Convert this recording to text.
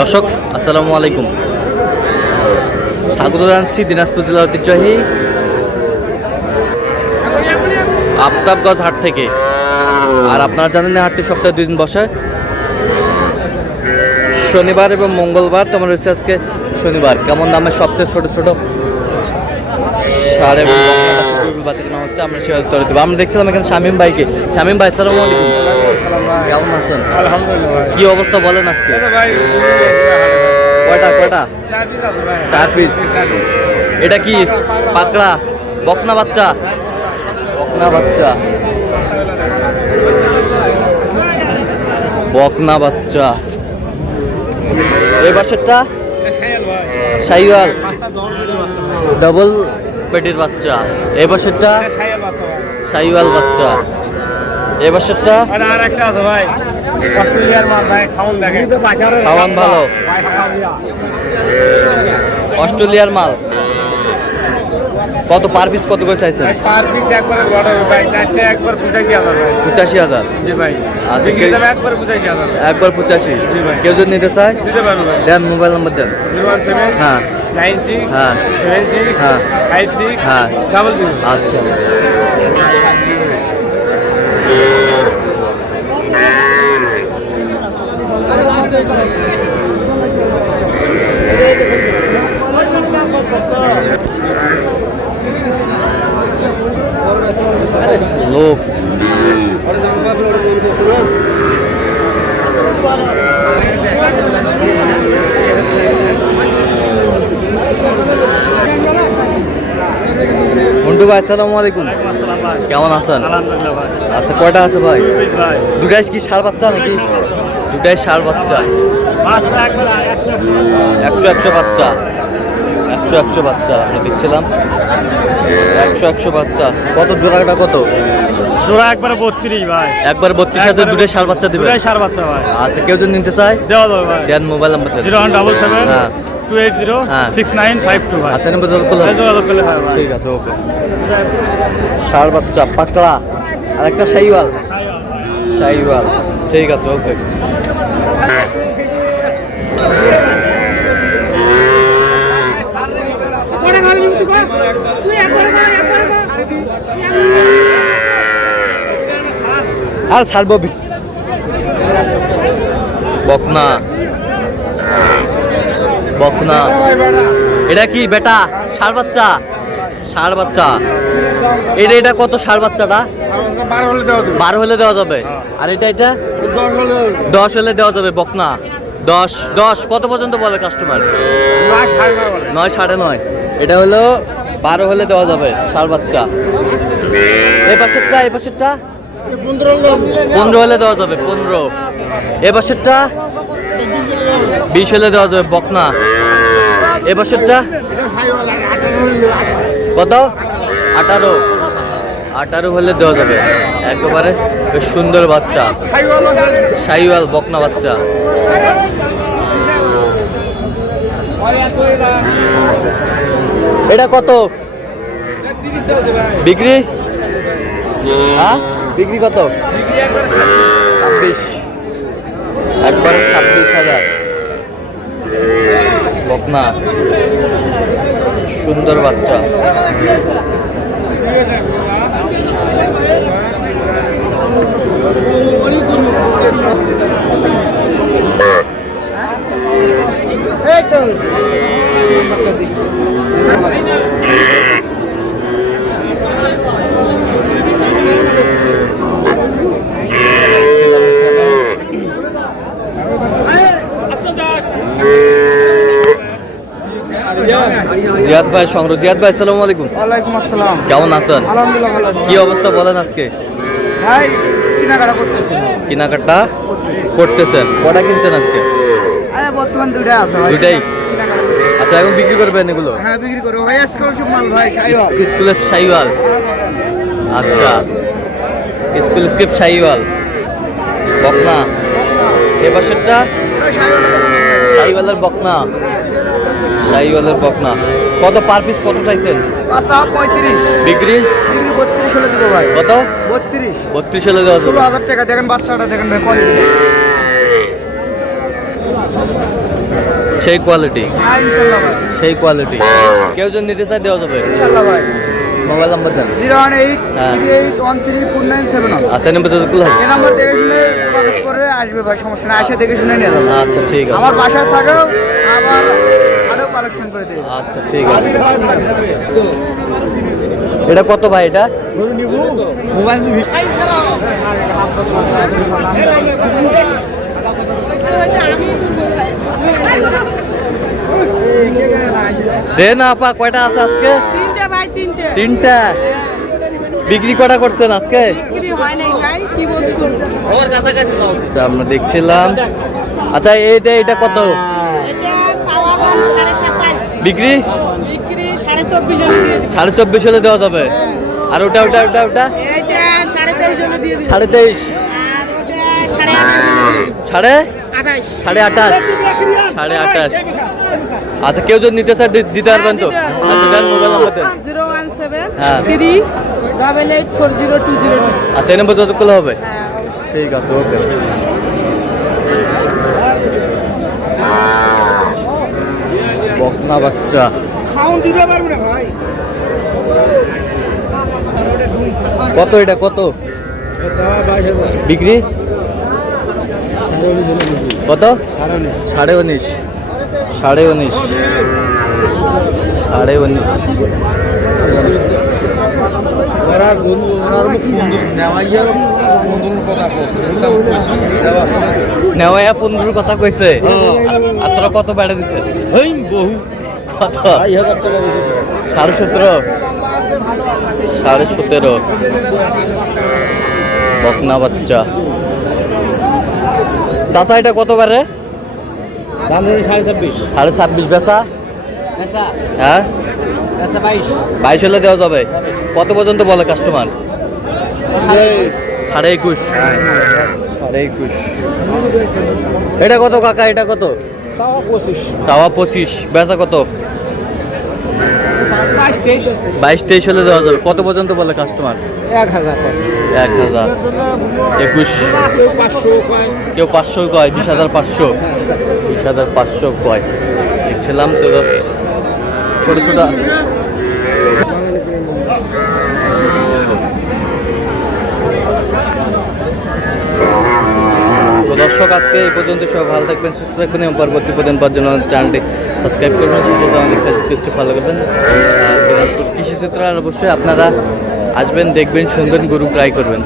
দর্শক আসসালামু আলাইকুম, স্বাগত জানাচ্ছি দিনাজপুর জেলার ঐতিহ্যবাহী আফতাবগঞ্জ হাট থেকে। আর আপনারা জানেন হাটটি সপ্তাহে 2 দিন বসে, শনিবার এবং মঙ্গলবার। তোমার রয়েছে আজকে শনিবার। কেমন দামে সবচেয়ে ছোট ছোট সার এবং বাচ্চা কেনা হচ্ছে আমরা সে উত্তর দেবো। আমরা দেখছিলাম এখানে শামীম ভাইকে। শামীম ভাই আসসালামু আলাইকুম, কেমন আছেন? আলহামদুলিল্লাহ। কি অবস্থা বলেন আজকে? কয়টা 4 পিস। এটা কি পাকড়া বকনা বাচ্চা? বকনা বাচ্চা, বকনা বাচ্চা। এই বাচ্চাটা শাইওয়াল ডাবল পেটির বাচ্চা। এই বাচ্চাটা শাইওয়াল বাচ্চা। এই বাচ্চাটা আর একটা আছে ভাই, অস্ট্রেলিয়ার মাল ভাই, খাওন দেখে খাওয়ান ভালো, অস্ট্রেলিয়ার মাল। কত পার পিস কত করে চাইছেন? পার পিস একবারে বড় ভাই, চারটে একবার 85,000 ভাই। 85,000? জি ভাই। আচ্ছা, একবার 85,000। একবার 85। জি ভাই। কেউ যদি নিতে চায় দিতে পারবো ভাই। দেন, মোবাইল নাম্বার দেন। 017 হ্যাঁ 96 হ্যাঁ 76 হ্যাঁ 56 হ্যাঁ 00। আচ্ছা। লোক মন্টু ভাই আসসালামু আলাইকুম, কেমন আছেন? আলহামদুলিল্লাহ ভাই। আচ্ছা, কয়টা আছে ভাই? ভাই দুটাই কি ষাঁড় বাচ্চা নাকি? দুটাই ষাঁড় বাচ্চা। বাচ্চা একবার 100 বাচ্চা, 100 বাচ্চা আমরা দিচ্ছিলাম। 100 বাচ্চা। কত জোড়াটা কত? জোড়া একবারে 32 ভাই। একবার 32 সাথে দুটো ষাঁড় বাচ্চা দিবে। দুটাই সার বাচ্চা ভাই। আচ্ছা, কেউ যদি নিতে চায় দেওয়া যাবে ভাই। দেন, মোবাইল নাম্বার দেন। 0177 হ্যাঁ 280 হ্যাঁ। 6952 ভাই। আচ্ছা, নাম্বার যোগাযোগ করলাম। যোগাযোগ করলে হয় ভাই। ঠিক আছে, ওকে। ষাঁড় বাচ্চা পাকড়া আর একটা শাইওয়াল। শাইওয়াল, ঠিক আছে, ওকে। আর ছাড়বো বকনা, বকনা। এটা কি বেটা ষাঁড় বাচ্চা? ষাঁড় বাচ্চা। এটা কত ষাঁড় বাচ্চাটা? 12 হলে দেওয়া যাবে। আর এটা 10 হলে দেওয়া যাবে। বকনা 10 কত পর্যন্ত বলে কাস্টমার? 9 9.5। এটা হলো 12 হলে দেওয়া যাবে ষাঁড় বাচ্চা। এই পাশেরটা 15 হলে দেওয়া যাবে। 15। এই পাশেরটা 20 হলে দেওয়া যাবে। বকনা। এই পাশেরটা কত? 18 হলে দেওয়া যাবে। একেবারে বেশ সুন্দর বাচ্চা, শাইওয়াল বকনা বাচ্চা। এটা কত বিক্রি? হ্যাঁ, বিক্রি কত? 26। একবারে 26,000 বকনা, সুন্দর বাচ্চা। জিয়াদ ভাই সংগ্রহ। জিয়াদ ভাই আসসালামু আলাইকুম। ওয়ালাইকুম আসসালাম। কেমন আছেন? আলহামদুলিল্লাহ ভালো আছি। কি অবস্থা বলেন আজকে? ভাই কেনাকাটা করতেছি। কেনাকাটা করতেছেন? কটা কিনছেন আজকে? বর্তমান দুইটা আছে ভাই। দুইটাই? আচ্ছা, এখন বিক্রি করবেন এগুলো? হ্যাঁ বিক্রি করবো ভাই। আজকে সব মাল ভাই শাইওয়াল। স্কুলের শাইওয়াল। আচ্ছা, স্কুল স্ক্রিপ শাইওয়াল বকনা। এ পাশেরটা শাইওয়ালের বকনা। শাইওয়ালের বকনা। কত পার পিস কত চাইছেন? 35। বিক্রি? বিক্রি 32 হলে দিব ভাই। কত? 32। 32 হলে দেওয়া যাবে। 16,000 টাকা। দেখেন বাচ্চাটা দেখেন ভাই, কোয়ালিটি সেই কোয়ালিটি, হ্যাঁ ইনশাল্লাহ ভাই, সেই কোয়ালিটি। কেউ যদি নিতে চায় দেওয়া যাবে। ইনশাল্লাহ ভাই। মোবাইল নাম্বার দেন। 01838134971। আচ্ছা, নাম্বার যতগুলো হবে। এই নাম্বার দেখে শুনে যোগাযোগ করে আসবে ভাই, সমস্যা নেই, আসে দেখে শুনে নিয়ে যাবে। আচ্ছা ঠিক আছে। আমার বাসায় থাকেও আবার আরও কালেকশন করে দেবে। আচ্ছা ঠিক আছে। এটা কত ভাই এটা? মোবাইল দে না আপা, কয়টা আছে আজকে? তিনটে ভাই, তিনটে। তিনটা। বিক্রি কটা করছেন আজকে? বিক্রি হয় নাই ভাই, কি বলছো? আচ্ছা, আমরা দেখছিলাম। আচ্ছা, এটা কত? এটা চাওয়া দাম 27.5, বিক্রি বিক্রি 24.5 জনে দিয়ে দিই। 24.5 হলে দেওয়া যাবে। আর ওটা ওটা ওটা ওটা এটা 23.5 জনে দিয়ে দিই। 23.5, আর ওটা 28.5, সাড়ে 28। 28.5, 28.5। আচ্ছা, কেউ যদি নিতে চায় দিতে পারবেন তো? আচ্ছা দেন, মোবাইল নাম্বার দেন। 017 হ্যাঁ। 3884020। আচ্ছা, এই নম্বর যতগুলো হবে। হ্যাঁ, অবশ্যই। ঠিক আছে, ওকে। বকনা বাচ্চা। খাউন দিতে পারবে না ভাই। কত এটা কত বিক্রি? কত? 19.5, 19.5, 15 কথা কইছে। আর তোরা কত বেড়ে দিছে? কত? 17.5, 17.5। বকনা বাচ্চা। চাচা এটা কত বারে? 26.5 বেচা? হ্যাঁ 22 হলে দেওয়া যাবে। কত পর্যন্ত বলে কাস্টমার? 21.5, 21.5। এটা কত কাকা? এটা কত? চাওয়া 25, বেচা কত? 22-23 হলে দেওয়া যাবে। কত পর্যন্ত বলে কাস্টমার? 1000। 1000, 21, কেউ 500 কয়, 20,500, 20,500 কয়। দেখছিলাম তো ছোট ছোট। তো দর্শক, আজকে এই পর্যন্ত। সব ভালো থাকবেন, সুস্থ থাকবেন এবং পরবর্তী পর্যন্ত পাওয়ার জন্য চ্যানেলটি সাবস্ক্রাইব করবেন, সাথে আমাদের ফেসবুক পেজটি ফলো করবেন। আর দিনাজপুর কৃষি চিত্র, আর অবশ্যই আপনারা আসবেন, দেখবেন, শুনবেন, গরু ট্রাই করবেন।